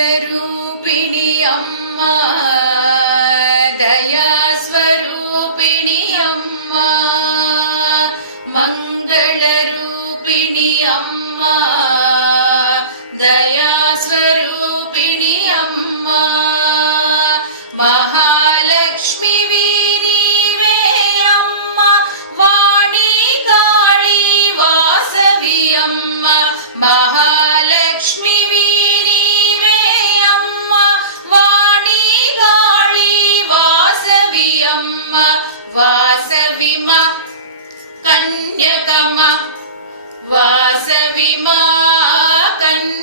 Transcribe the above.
ಮಂಗಳರೂಪಿಣಿ ಅಮ್ಮ ದಯಾ ಸ್ವರೂಪಿಣಿ ಅಮ್ಮ ಮಂಗಳರೂಪಿಣಿ ಅಮ್ಮ ದಯಾ ಸ್ವರೂಪಿಣಿ ಅಮ್ಮ ಮಹಾಲಕ್ಷ್ಮಿ ನೀವೇ ಅಮ್ಮ ವಾಣಿ ಕಾಳಿ ವಾಸವಿ ಅಮ್ಮ ಮಹಾಲಕ್ಷ್ಮಿ ನೀವೇ ಅಮ್ಮ ವಾಣಿ ಕಾಳಿ ವಾಸವಿ ಅಮ್ಮ ವಾಸವಿ ಮಾ ಕನ್ಯಕಮ ವಾಸವಿ ಮಾ ಕನ್ಯ